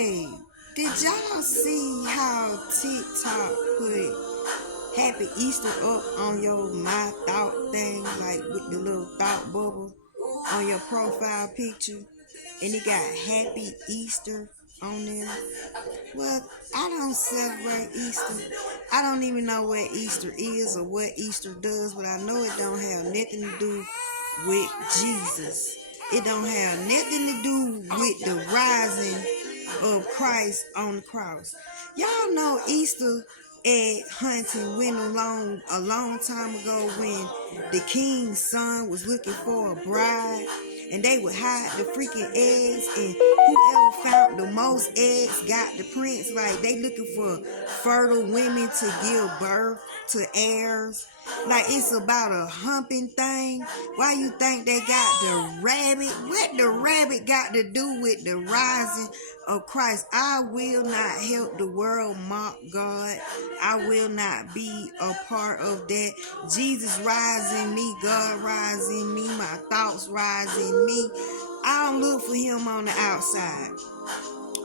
Hey, did y'all see how TikTok put Happy Easter up on your My Thought thing, like with the little thought bubble on your profile picture? And it got Happy Easter on there. Well, I don't celebrate Easter. I don't even know what Easter is or what Easter does, but I know it don't have nothing to do with Jesus. It don't have nothing to do with the rising of Christ on the cross. Y'all know Easter at Hunting went along a long time ago when the king's son was looking for a bride, and they would hide the freaking eggs, and whoever found the most eggs got the prince. Like, they looking for fertile women to give birth to heirs. Like, it's about a humping thing. Why you think they got the rabbit? What the rabbit got to do with the rising of Christ? I will not help the world mock God. I will not be a part of that. Jesus rise in me, God rise in me, my thoughts rise in me. I don't look for him on the outside.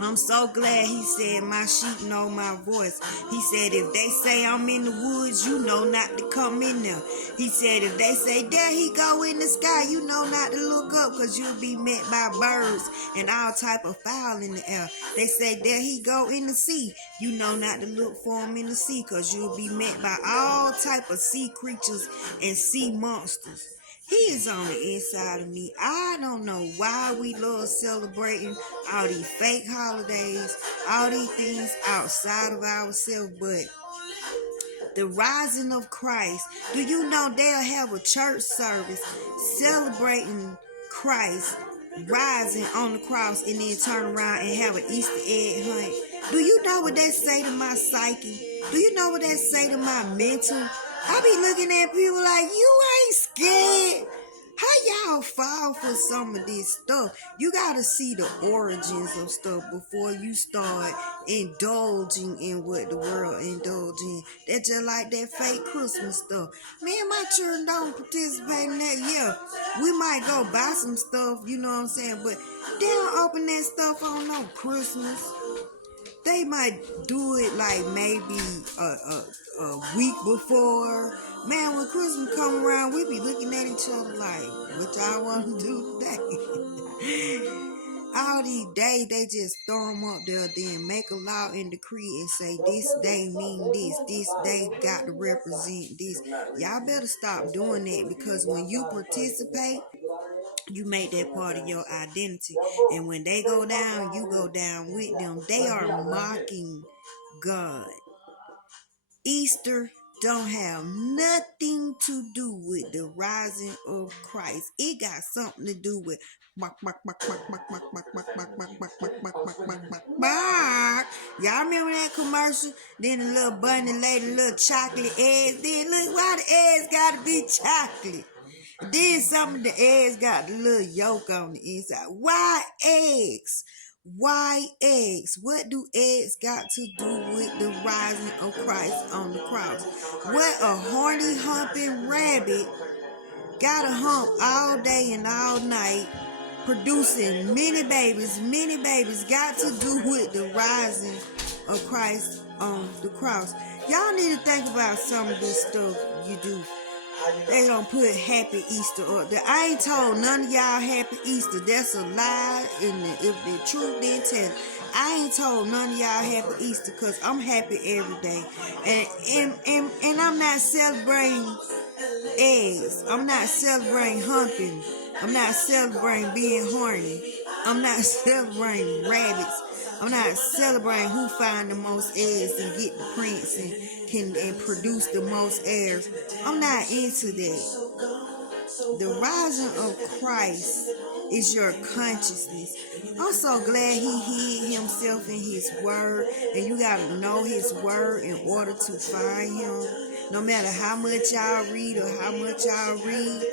I'm so glad he said, my sheep know my voice. He said, if they say I'm in the woods, you know not to come in there. He said, if they say, there he go in the sky, you know not to look up, because you'll be met by birds and all type of fowl in the air. They say, there he go in the sea, you know not to look for him in the sea, because you'll be met by all type of sea creatures and sea monsters. He is on the inside of me. I don't know why we love celebrating all these fake holidays, all these things outside of ourselves, but the rising of Christ, do you know they'll have a church service celebrating Christ rising on the cross, and then turn around and have an Easter egg hunt? Do you know what that say to my psyche? Do you know what that say to my mental? I be looking at people like, you ain't scared. How y'all fall for some of this stuff? You gotta see the origins of stuff before you start indulging in what the world indulges in. That's just like that fake Christmas stuff. Me and my children don't participate in that. Yeah, we might go buy some stuff, you know what I'm saying? But they don't open that stuff on no Christmas. They might do it like maybe a week before. Man, when Christmas come around, we be looking at each other like, what y'all want to do today? All these days, they just throw them up there, then make a law and decree and say, this day mean this day got to represent this. Y'all better stop doing that, because when you participate, you make that part of your identity. And when they go down, you go down with them. They are mocking God. Easter don't have nothing to do with the rising of Christ. It got something to do with y'all remember that commercial? Then the little bunny lady, little chocolate eggs. Then look, why the eggs gotta be chocolate? Then some of the eggs got the little yolk on the inside. Why eggs? Why eggs? What do eggs got to do with the rising of Christ on the cross? What a horny humping rabbit got to hump all day and all night, producing many babies got to do with the rising of Christ on the cross. Y'all need to think about some of this stuff you do. They gonna put Happy Easter up there. I ain't told none of y'all Happy Easter. That's a lie. And if the truth didn't tell, I ain't told none of y'all Happy Easter, because I'm happy every day. And I'm not celebrating eggs. I'm not celebrating humping. I'm not celebrating being horny. I'm not celebrating rabbits. I'm not celebrating who find the most eggs and get the prince and produce the most heirs. I'm not into that. The rising of Christ is your consciousness. I'm so glad he hid himself in his word, and you got to know his word in order to find him. No matter how much y'all read or how much y'all read,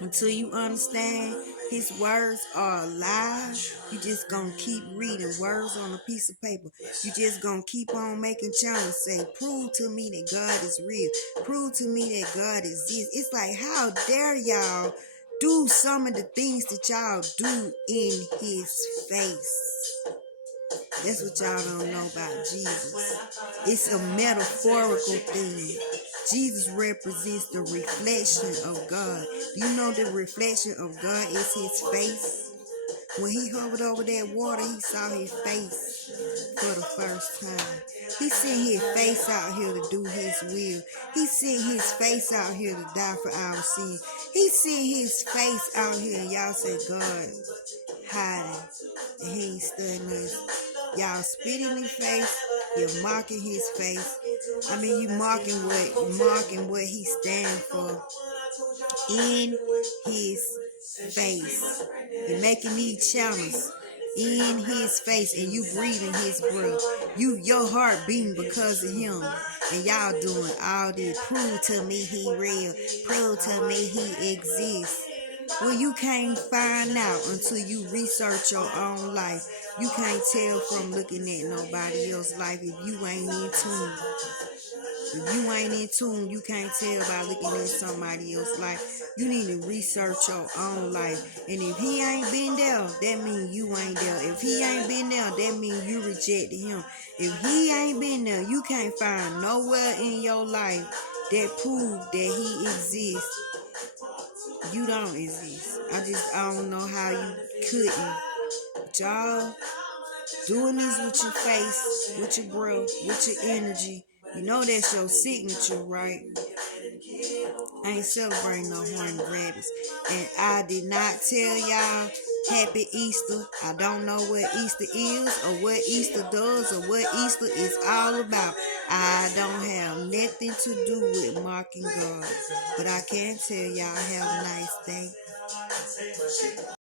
until you understand his words are alive, you just gonna keep reading words on a piece of paper. You just gonna keep on making challenge, say, prove to me that God is real. Prove to me that God exists. It's like, how dare y'all do some of the things that y'all do in his face? That's what y'all don't know about Jesus. It's a metaphorical thing. Jesus represents the reflection of God. Do you know the reflection of God is his face? When he hovered over that water, he saw his face for the first time. He sent his face out here to do his will. He sent his face out here to die for our sin. He sent his face out here, and y'all said, God, hiding. And he ain't studying us. Y'all spit in his face. You're mocking his face. I mean, you mocking what he stands for in his face. You're making these channels in his face, and you breathing his breath. Your heart beating because of him. And y'all doing all this. Prove to me he real. Prove to me he exists. Well, you can't find out until you research your own life. You can't tell from looking at nobody else's life if you ain't in tune. If you ain't in tune, you can't tell by looking at somebody else's life. You need to research your own life. And if he ain't been there, that means you ain't there. If he ain't been there, that means you rejected him. If he ain't been there, you can't find nowhere in your life that prove that he exists. You don't exist. I don't know how you couldn't. But y'all doing this with your face, with your breath, with your energy. You know that's your signature, right? I ain't celebrating no horny rabbits. And I did not tell y'all happy Easter. I don't know what Easter is or what Easter does or what Easter is all about. I don't have nothing to do with mocking God. But I can tell y'all have a nice day.